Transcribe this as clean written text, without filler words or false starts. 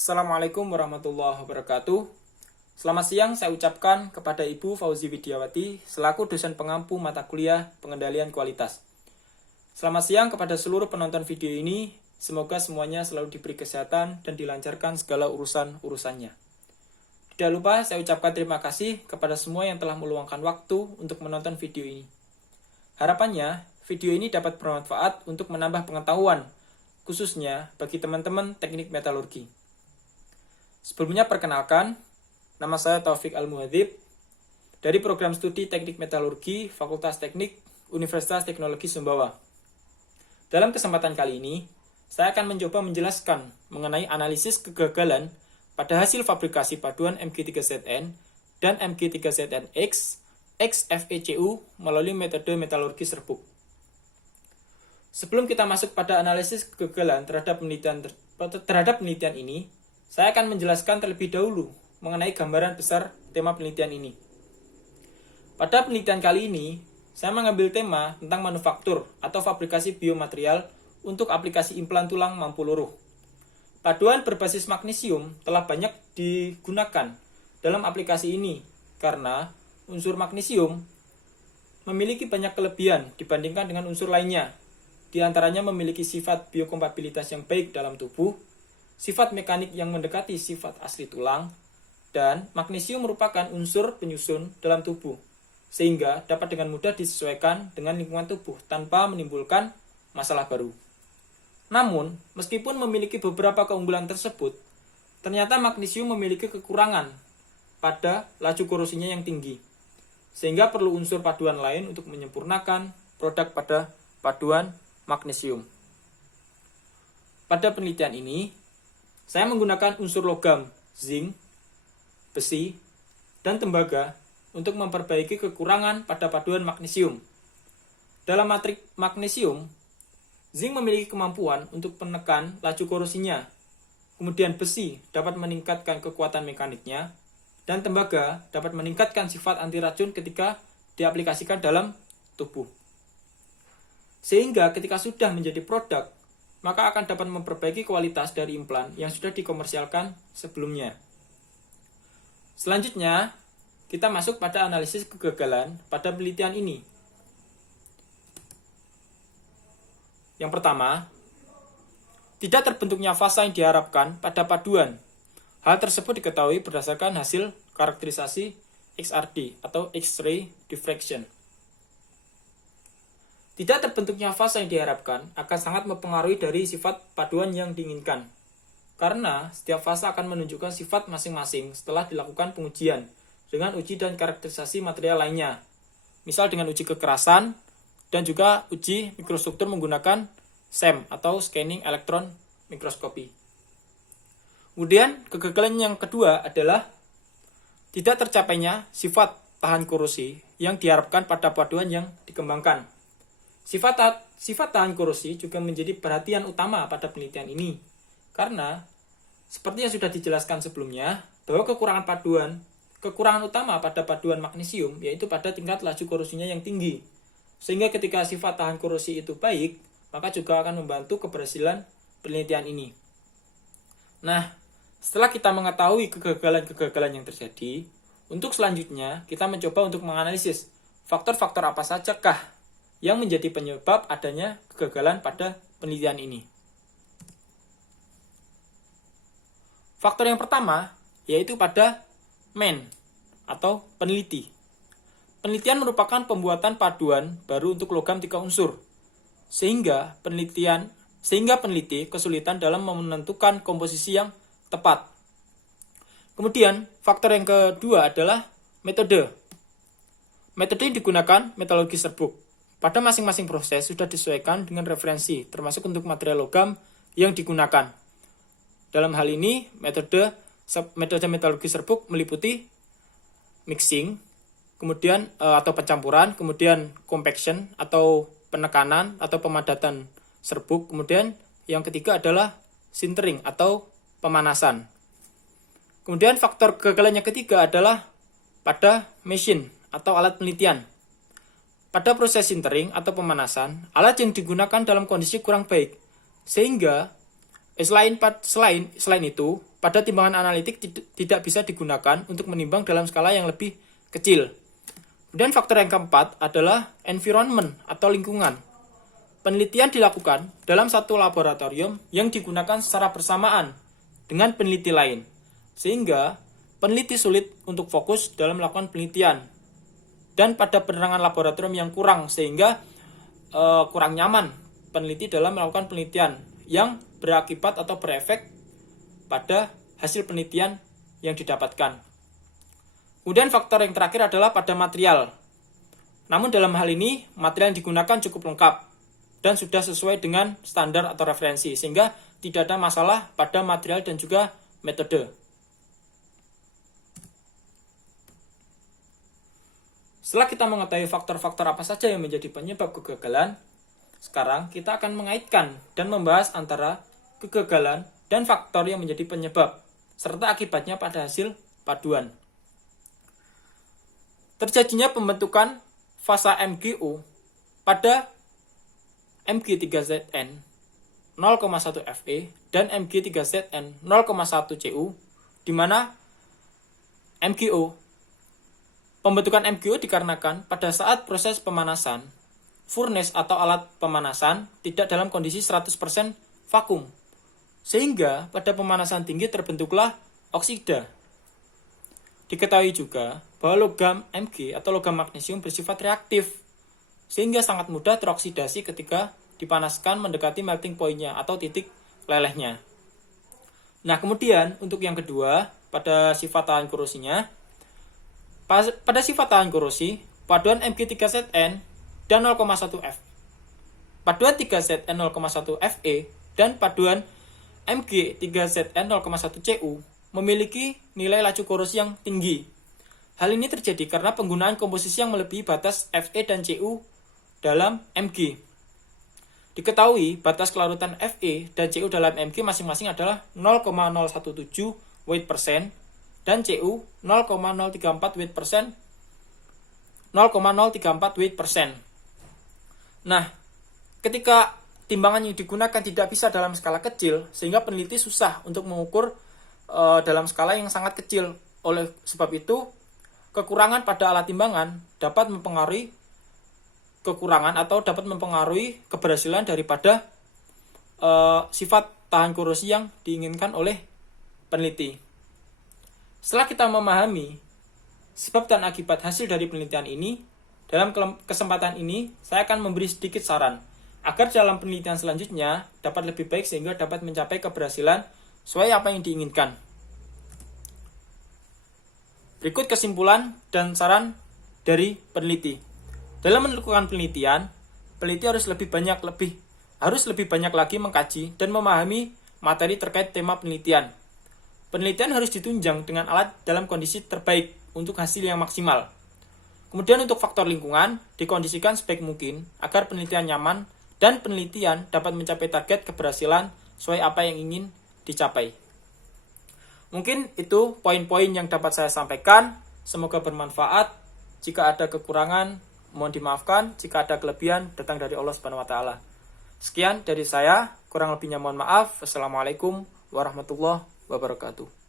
Assalamualaikum warahmatullahi wabarakatuh. Selamat siang saya ucapkan kepada Ibu Fauzi Widiawati selaku dosen pengampu mata kuliah pengendalian kualitas. Selamat siang kepada seluruh penonton video ini. Semoga semuanya selalu diberi kesehatan dan dilancarkan segala urusan-urusannya. Tidak lupa saya ucapkan terima kasih kepada semua yang telah meluangkan waktu untuk menonton video ini. Harapannya, video ini dapat bermanfaat untuk menambah pengetahuan, khususnya bagi teman-teman teknik metalurgi. Sebelumnya perkenalkan, nama saya Taufik Al-Muhadzib dari program studi Teknik Metalurgi Fakultas Teknik Universitas Teknologi Sumbawa. Dalam kesempatan kali ini, saya akan mencoba menjelaskan mengenai analisis kegagalan pada hasil fabrikasi paduan Mg3ZN dan Mg3ZNX XFECU melalui metode metalurgi serbuk. Sebelum kita masuk pada analisis kegagalan terhadap penelitian ini, saya akan menjelaskan terlebih dahulu mengenai gambaran besar tema penelitian ini. Pada penelitian kali ini, saya mengambil tema tentang manufaktur atau fabrikasi biomaterial untuk aplikasi implan tulang mampu luruh. Paduan berbasis magnesium telah banyak digunakan dalam aplikasi ini karena unsur magnesium memiliki banyak kelebihan dibandingkan dengan unsur lainnya. Di antaranya memiliki sifat biokompatibilitas yang baik dalam tubuh, sifat mekanik yang mendekati sifat asli tulang, dan magnesium merupakan unsur penyusun dalam tubuh, sehingga dapat dengan mudah disesuaikan dengan lingkungan tubuh tanpa menimbulkan masalah baru. Namun, meskipun memiliki beberapa keunggulan tersebut, ternyata magnesium memiliki kekurangan pada laju korosinya yang tinggi, sehingga perlu unsur paduan lain untuk menyempurnakan produk pada paduan magnesium. Pada penelitian ini, saya menggunakan unsur logam, zinc, besi, dan tembaga untuk memperbaiki kekurangan pada paduan magnesium. Dalam matrik magnesium, zinc memiliki kemampuan untuk menekan laju korosinya. Kemudian besi dapat meningkatkan kekuatan mekaniknya, dan tembaga dapat meningkatkan sifat anti racun ketika diaplikasikan dalam tubuh. Sehingga ketika sudah menjadi produk, maka akan dapat memperbaiki kualitas dari implan yang sudah dikomersialkan sebelumnya. Selanjutnya, kita masuk pada analisis kegagalan pada penelitian ini. Yang pertama, tidak terbentuknya fasa yang diharapkan pada paduan. Hal tersebut diketahui berdasarkan hasil karakterisasi XRD atau X-ray diffraction. Tidak terbentuknya fasa yang diharapkan akan sangat mempengaruhi dari sifat paduan yang diinginkan. Karena setiap fasa akan menunjukkan sifat masing-masing setelah dilakukan pengujian dengan uji dan karakterisasi material lainnya. Misal dengan uji kekerasan dan juga uji mikrostruktur menggunakan SEM atau Scanning Electron Microscopy. Kemudian kegagalan yang kedua adalah tidak tercapainya sifat tahan korosi yang diharapkan pada paduan yang dikembangkan. Sifat tahan korosi juga menjadi perhatian utama pada penelitian ini, karena seperti yang sudah dijelaskan sebelumnya, bahwa kekurangan utama pada paduan magnesium yaitu pada tingkat laju korosinya yang tinggi, sehingga ketika sifat tahan korosi itu baik, maka juga akan membantu keberhasilan penelitian ini. Nah, setelah kita mengetahui kegagalan-kegagalan yang terjadi, untuk selanjutnya kita mencoba untuk menganalisis faktor-faktor apa sajakah yang menjadi penyebab adanya kegagalan pada penelitian ini. Faktor yang pertama yaitu pada main atau peneliti. Penelitian merupakan pembuatan paduan baru untuk logam 3 unsur, sehingga peneliti kesulitan dalam menentukan komposisi yang tepat. Kemudian faktor yang kedua adalah metode. Metode yang digunakan metalurgi serbuk. Pada masing-masing proses sudah disesuaikan dengan referensi, termasuk untuk material logam yang digunakan. Dalam hal ini, metode metalurgi serbuk meliputi mixing, kemudian atau pencampuran, kemudian compaction atau penekanan atau pemadatan serbuk, kemudian yang ketiga adalah sintering atau pemanasan. Kemudian faktor kegagalan yang ketiga adalah pada mesin atau alat penelitian. Pada proses sintering atau pemanasan, alat yang digunakan dalam kondisi kurang baik, sehingga selain itu, pada timbangan analitik tidak bisa digunakan untuk menimbang dalam skala yang lebih kecil. Kemudian faktor yang keempat adalah environment atau lingkungan. Penelitian dilakukan dalam satu laboratorium yang digunakan secara bersamaan dengan peneliti lain, sehingga peneliti sulit untuk fokus dalam melakukan penelitian. Dan pada penerangan laboratorium yang kurang, sehingga kurang nyaman peneliti dalam melakukan penelitian yang berakibat atau berefek pada hasil penelitian yang didapatkan. Kemudian faktor yang terakhir adalah pada material. Namun dalam hal ini, material yang digunakan cukup lengkap dan sudah sesuai dengan standar atau referensi, sehingga tidak ada masalah pada material dan juga metode. Setelah kita mengetahui faktor-faktor apa saja yang menjadi penyebab kegagalan, sekarang kita akan mengaitkan dan membahas antara kegagalan dan faktor yang menjadi penyebab, serta akibatnya pada hasil paduan. Terjadinya pembentukan fasa MgO pada Mg3Zn 0,1 Fe dan Mg3Zn 0,1 Cu, di mana pembentukan MgO dikarenakan pada saat proses pemanasan, furnace atau alat pemanasan tidak dalam kondisi 100% vakum. Sehingga pada pemanasan tinggi terbentuklah oksida. Diketahui juga bahwa logam Mg atau logam magnesium bersifat reaktif, sehingga sangat mudah teroksidasi ketika dipanaskan mendekati melting point-nya atau titik lelehnya. Nah, kemudian untuk yang kedua, pada sifat tahan korosinya, pada sifat tahan korosi, paduan Mg3Zn dan 0,1 F. Paduan 3Zn 0,1 Fe dan paduan Mg3Zn 0,1 Cu memiliki nilai laju korosi yang tinggi. Hal ini terjadi karena penggunaan komposisi yang melebihi batas Fe dan Cu dalam Mg. Diketahui batas kelarutan Fe dan Cu dalam Mg masing-masing adalah 0,017 weight persen dan Cu 0,034 weight persen. Nah, ketika timbangan yang digunakan tidak bisa dalam skala kecil, sehingga peneliti susah untuk mengukur dalam skala yang sangat kecil. Oleh sebab itu, kekurangan pada alat timbangan dapat mempengaruhi keberhasilan daripada sifat tahan korosi yang diinginkan oleh peneliti. Setelah kita memahami sebab dan akibat hasil dari penelitian ini, dalam kesempatan ini saya akan memberi sedikit saran agar dalam penelitian selanjutnya dapat lebih baik sehingga dapat mencapai keberhasilan sesuai apa yang diinginkan. Berikut kesimpulan dan saran dari peneliti. Dalam melakukan penelitian, peneliti harus lebih banyak lagi mengkaji dan memahami materi terkait tema penelitian. Penelitian harus ditunjang dengan alat dalam kondisi terbaik untuk hasil yang maksimal. Kemudian untuk faktor lingkungan, dikondisikan sebaik mungkin agar penelitian nyaman dan penelitian dapat mencapai target keberhasilan sesuai apa yang ingin dicapai. Mungkin itu poin-poin yang dapat saya sampaikan. Semoga bermanfaat. Jika ada kekurangan, mohon dimaafkan. Jika ada kelebihan, datang dari Allah Subhanahu wa taala. Sekian dari saya, kurang lebihnya mohon maaf. Wassalamualaikum warahmatullahi wabarakatuh.